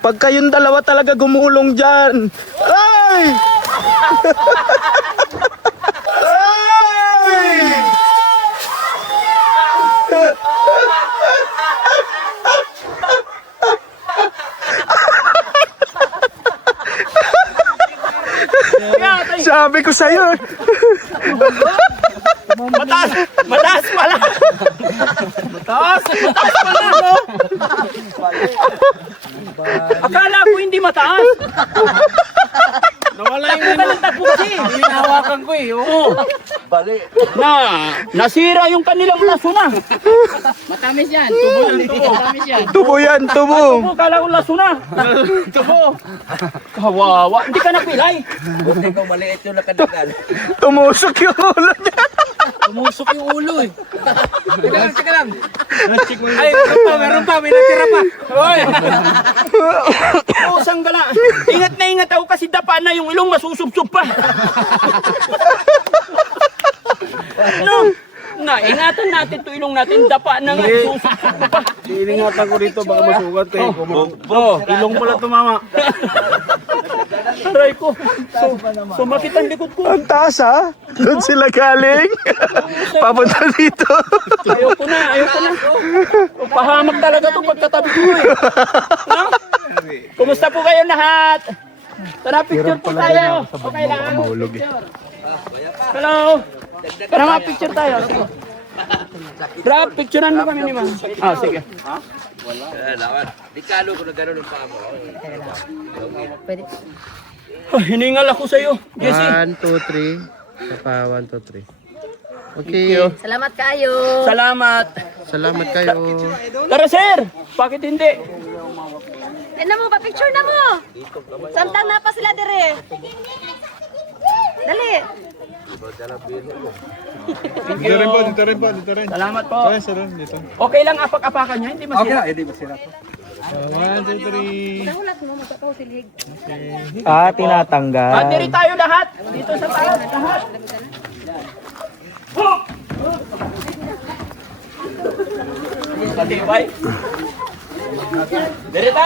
Pag kayong dalawa talaga gumulong dyan. Ay! Ay! Sabi ko sa'yo. Mataas! Mataas pala! Mataas! Mataas pala, no? Akala ko hindi mataas. Nawala yung takbo kasi. Hinahawakan ko eh. Oo. Bali. Nasira yung kanilang laso na. Matamis yan. Tubo lang tubo. Matamis yan. Tubo yan, tubo. Tubo, kala ko laso na. Tubo. Kawawa. Hindi ka napilay. Buti ko maliit yung nakadagal. Tumusok yung ulo niya. Tumusok yung ulo eh. Teka lang. Ay, meron pa. May natira pa. Hoy. Pusang gala. Ingat na ingat ako kasi dapa na yung ilong masusubsob pa. No. Ingatan natin to ilong natin, dapa na nga, susubsob pa. Iingatan ko dito baka masugat eh. Ilong pala tumama. Aray ko. Sumakit ang likod ko. Ang taas ha. Doon sila galing. Papunta dito. Ayoko na. Pahamak talaga to pagkatabi ko eh. No? Kumusta po kayo lahat? Tara, picture po tayo. Okay lang. Hello. Tara nga, picture tayo. Sige. Drop, picturean mo kami ni ma'am. Ah, sige. Di kalo ko na gano'n yung paa mo. Hiningal ako sa'yo, Jessie. 1, 2, 3. Saka 1, 2, 3. Okay. Salamat kayo. Salamat. Salamat kayo. Tara, sir. Bakit hindi? Tignan mo, pa-picture na mo. Samtang na pa sila dire. Dali. Dito rin po. Salamat po. Okay lang apak-apakan niya, hindi masira. Hindi masira to. 1, 2, 3. Nahulat mo, magkakaw silig. Tinatanggal. Diri tayo lahat. Dito sa taas, lahat. Patibay. Dirita.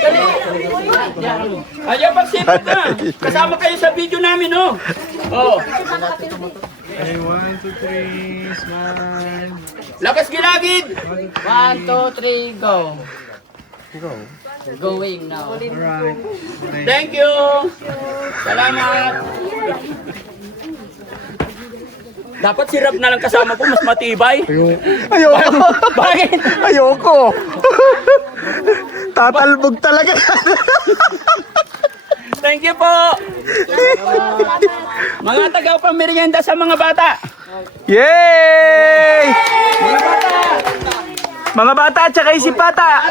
Dali. Ayaw magsipag na. Kasama kayo sa video namin, oh. Oh. Okay, 1, 2, 3. Smile. Lakas gilagid. 1, 2, 3, go. Go. Going now. Alright. Thank you. Salamat. Dapat si Rab na lang kasama ko, mas matibay. Ayoko. Bakit? Ayoko. Tatalbog talaga. Thank you po. Mga tagapamerienda sa mga bata. Yay! Mga bata. Mga bata at saka isip bata.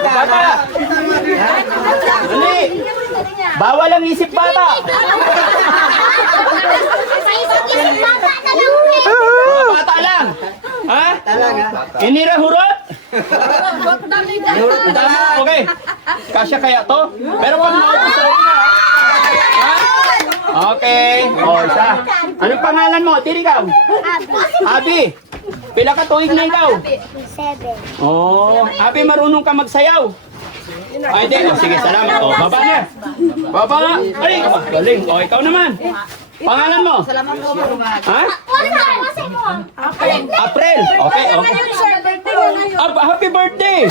Bata. Dali. Bawal ang isip bata. Mga bata lang. Ha? Inira hurot? Okay. Kasya kaya to? Pero wag mo ako sa una. Ha? Okay. O, isa. Anong pangalan mo? Tiri ka. Abi. Pila ka tuig na ikaw? 7. Oh, Abi, marunong ka magsayaw? Ay, di. Oh, sige, salamat. Oh, baba na. Baba. Ay, galing. Oh, ikaw naman. Pangalan mo? Ha? April. Okay, okay. Happy birthday.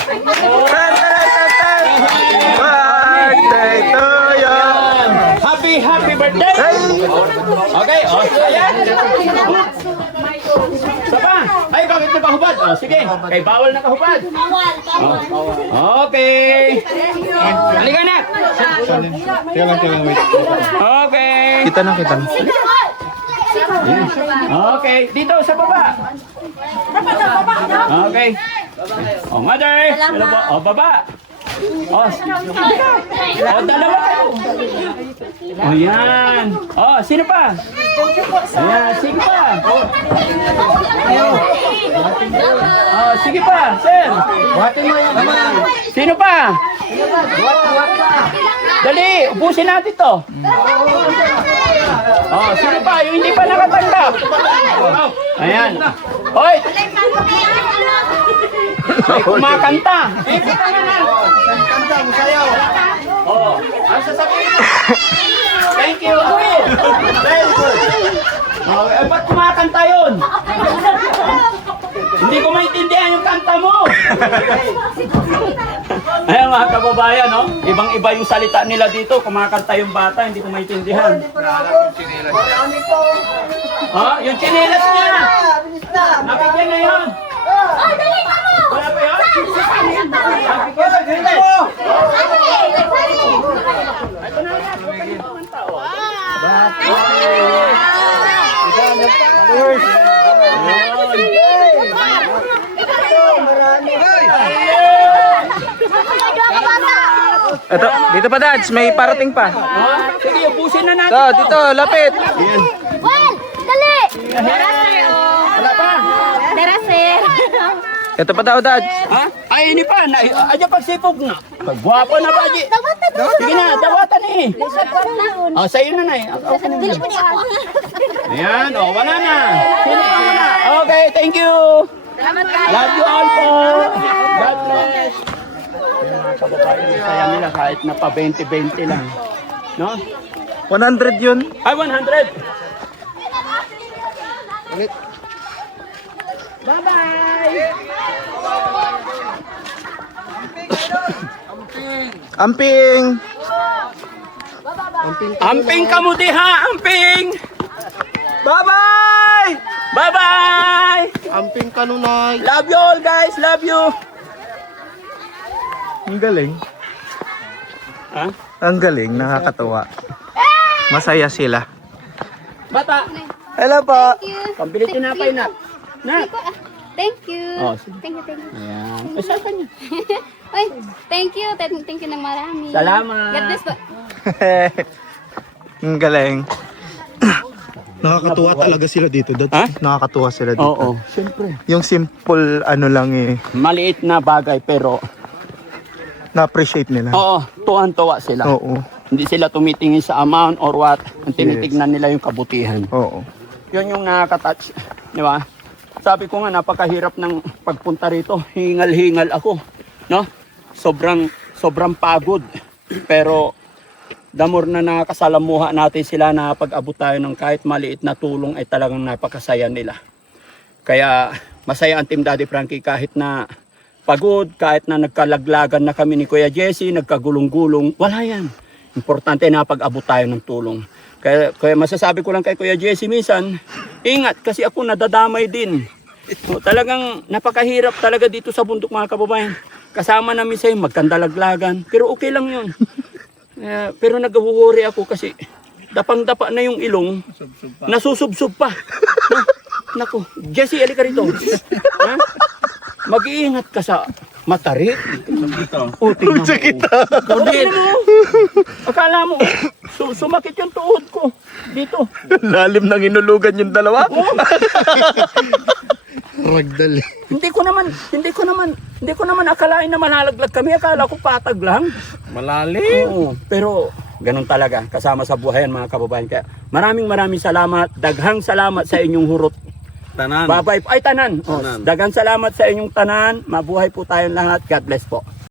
Birthday to you. Happy birthday. Okay, oh, ayan. Sapa. Ay, bakit na kahubad? Oh, sige. Kay bawal na kahubad. Okay. Halika na. Teka lang, wait. Okay. Kita na. Okay, dito sa baba. Okay. Oh, mother. Hello po. Oh, baba. Oh, dalawa kayo. Oh, yan. Oh, sino pa? Ayan, sige pa. Oh. Sige pa, sir. Sino pa? Dali, ubusin natin to. Sino pa? Yung hindi pa nakatanggap. Ayan. Hoy! May kumakanta. Ang sasabihin mo? Thank you. Very good. Ba't kumakanta yun? Hindi ko maintindihan yung kanta mo. Ayan mga kababayan, no? Ibang-iba yung salita nila dito. Kumakanta yung bata, hindi ko maintindihan. Yung chinelas niya. Nabigyan na yun. Wala pa yun? Ito na yan. Kumanta, Ito, dito pa Dads, may parating pa. Sige, ubusin na natin. Dito, lapit. Well, dali! Wala pa. Tara, sir. Ito pa daw Dads. Ay, hindi pa. Adya pagsipog na. Pagwapo na ba, Aji? Dawatan na. Sige na, dawatan eh. Sa'yo na na eh. Dili mo niya ako. Ayan, wala na. Sino pa wala? Okay, thank you. Salamat kayo. Love you all po. God bless. Yung mga kababayan, saya nila kahit na pa 20-20 lang. No? 100 yun. Ay, 100. Amping! Amping kamu diha, amping. Bye-bye! Bye-bye. Amping kanunay. Love you all guys, love you. Ang galing. Ha? Ang galing, nakakatuwa. Masaya sila. Bata, Hello po. pambili tinapay na. Na. Thank you. Sige. Thank you. Ayan. Ay, saan ka niya? Oy, thank you. Thank you ng marami. Salamat. God bless po. Ang galing. Nakakatuwa talaga sila dito. Ha? Nakakatuwa sila dito. Oo, siyempre. Yung simple ano lang eh, Maliit na bagay pero na-appreciate nila. oo, tuwan-tuwa sila. Oo. Hindi sila tumitingin sa amount or what. Ang tinitignan nila yung kabutihan. Oo. Yun yung nakaka-touch. Di ba? Sabi ko nga, napakahirap ng pagpunta rito. Hingal-hingal ako. No? Sobrang pagod. Pero the more na nakakasalamuha natin sila na pag-abot tayo ng kahit maliit na tulong ay talagang napakasaya nila. Kaya masaya ang Team Daddy Frankie kahit na pagod, kahit na nagkalaglagan na kami ni Kuya Jesse, nagkagulong-gulong, wala yan. Importante na pag-abot tayo ng tulong. Kaya masasabi ko lang kay Kuya Jesse minsan, ingat kasi ako nadadamay din. So, talagang napakahirap talaga dito sa bundok mga kababayan. Kasama namin sa'yo magkandalaglagan, pero okay lang yun. Pero nag-worry ako kasi dapang-dapa na yung ilong, nasusubsub pa. Naku, Jesse, alika rito. Ha? Mag-iingat ka sa matarik. O, tingnan mo. Tingnan mo. Akala mo, sumakit yung tuhod ko. Dito. Lalim ng inulugan yung dalawa. Ragdal. Hindi ko naman akalain na malalaglag kami. Akala ko patag lang. Malalim. Oo, pero ganun talaga. Kasama sa buhayan mga kababayan. Kaya maraming salamat. Daghang salamat sa inyong hurot. Tanan. Babay. Ay, tanan. Tanan. Daghang salamat sa inyong tanan. Mabuhay po tayong lahat. God bless po.